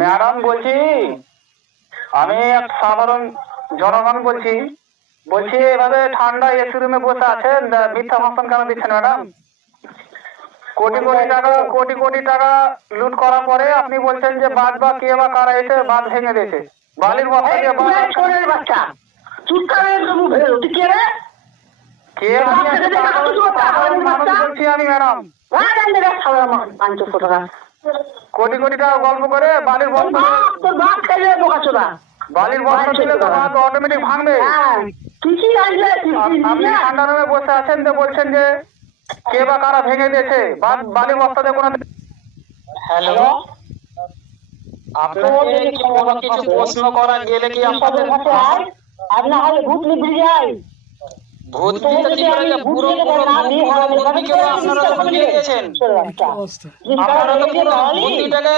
Madam বলছি, আমি এক সাধারণ জনগণ বলছি। বলছি এভাবে ঠান্ডা এসি রুমে বসে আছেন, মিথ্যা ভাষণ কেন দিচ্ছেন ম্যাডাম? কোটি কোটি টাকা লুট করার পরে আপনি বলছেন যে বাদ বা কে বা কারা এসে বাঁধ ভেঙে দিয়েছে। বালির বস্তা দিয়ে বাচ্চা চুপ করে তুই কে রে? কে? বলছি আমি ম্যাডাম, কোটি কোটি টাকা গল্প করে বালির বস্তা, তোর বাপ খেয়ে বোকাচোদা। বালির বস্তা দিলে তো বাঁধ অটোমেটিক ভাঙবে। আপনি ঠান্ডা রুমে বসে আছেন তো বলছেন যে কে বা কারা ভেঙে দিয়েছে বালির বস্তা দিয়ে কোনো। হ্যালো, আপনাকে কি কোনো কিছু প্রশ্ন করা গেলে কি আপনাদের আপনার হলে ভূত নিবি যায় ভূত পুরো বুদ্ধিকেও আপনারা ধরিয়ে দিয়েছেন। আপনারা তো পুরো বুদ্ধিটাকে